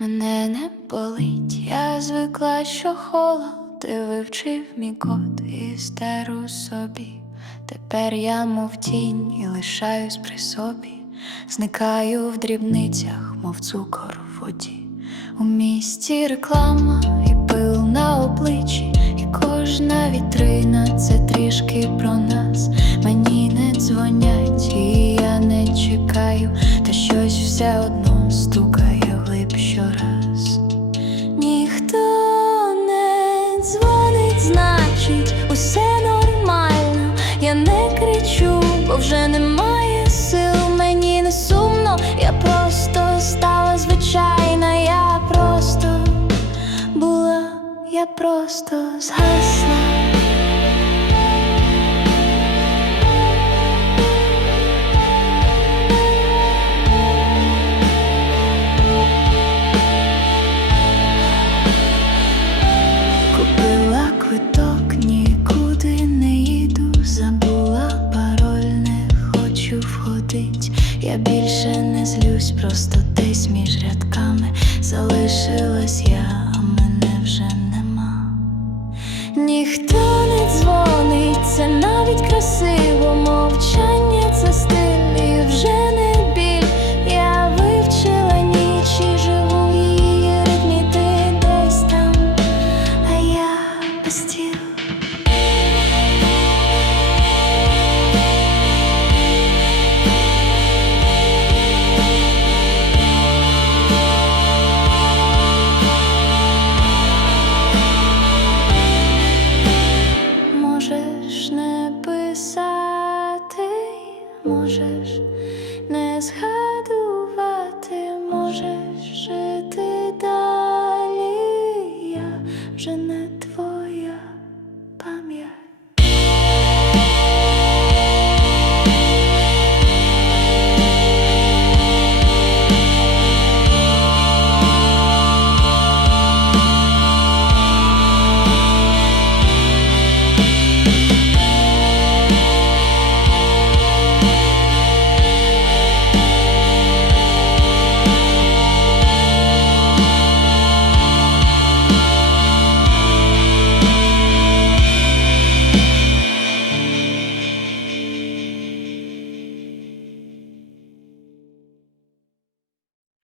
Мене не болить, я звикла, що холод ти вивчив мій код і стеру собі. Тепер я мов тінь і лишаюсь при собі, зникаю в дрібницях, мов цукор в воді. У місті реклама і пил на обличчі, і кожна вітрина це трішки про нас. Мені не дзвонять, і я не чекаю, та щось все одно усе нормально. Я не кричу, бо вже немає сил. Мені не сумно, я просто стала звичайна, я просто була, я просто згасла. я більше не злюсь, просто десь між рядками залишилась я, а мене вже нема. Ніхто можеш не згадувати, можеш жити далі, я вже не твоя.